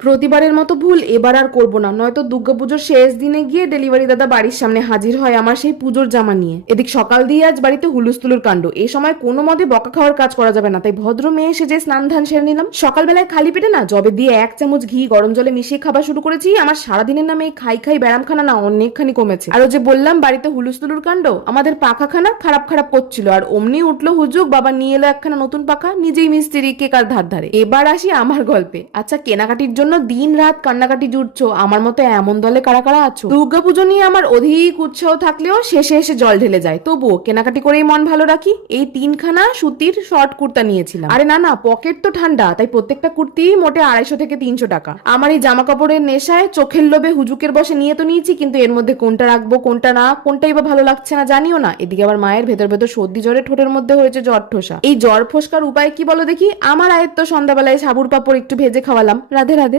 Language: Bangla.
প্রতিবারের মতো ভুল এবার আর করব না। নয়তো দুর্গাপুজোর শেষ দিনে গিয়ে ডেলিভারি দাদা বাড়ির সামনে হাজির হয় আমার সেই পুজোর জামা নিয়ে। এদিক সকাল দিয়ে আজ বাড়িতে হুলুস্থুলুর কাণ্ড। এই সময় কোনো মতে বকা খাওয়ার কাজ করা যাবে না, তাই ভদ্র মেয়ে এসে যে স্নান ধান সেরে নিলাম। সকালবেলায় খালি পেটে না জবে দিয়ে এক চামচ ঘি, গরম জলে মিশিয়ে খাবার শুরু করেছি। আমার সারাদিনের নামে এই খাই খাই ব্যায়ামখানা না অনেকখানি কমেছে। আর যে বললাম, বাড়িতে হুলুস্থুলুর কাণ্ড, আমাদের পাখাখানা খারাপ খারাপ করছিল। আর অমনি উঠল হুজুক বাবা নিয়ে এলো একখানা নতুন পাখা, নিজেই মিস্ত্রি, কে কার ধার ধারে। এবার আসি আমার গল্পে। আচ্ছা কেনাকাটির জন্য দিন রাত কান্নাকাটি জুটছো? আমার মতো এমন দলে কারা কারা আছো? দুর্গাপুজো নিয়ে আমার অধিক উৎসাহ থাকলেও শেষে এসে জল ঢেলে যায়। তবুও কেনাকাটি করেই মন ভালো রাখি। এই তিনখানা সুতির শর্ট কুর্তা নিয়েছিলাম। আরে না না, পকেট তো ঠান্ডা, তাই প্রত্যেকটা কুর্তি মোটে আড়াইশো থেকে তিনশো টাকা। আমার এই জামা কাপড়ের নেশায় চোখের লোভে হুজুকের বসে নিয়ে তো নিয়েছি, কিন্তু এর মধ্যে কোনটা রাখব, কোনটা না, কোনটাই বা ভালো লাগছে না জানিও না। এদিকে আবার মায়ের ভেতর ভেতর সর্দি জ্বরে ঠোঁটের মধ্যে হয়েছে জ্বর ঠোসা। এই জ্বর ফোসকার উপায় কি বলো দেখি? আমার আয়ের তো সন্ধ্যাবেলায় সাবুর পাপড় একটু ভেজে খাওয়ালাম। রাধে রাধে।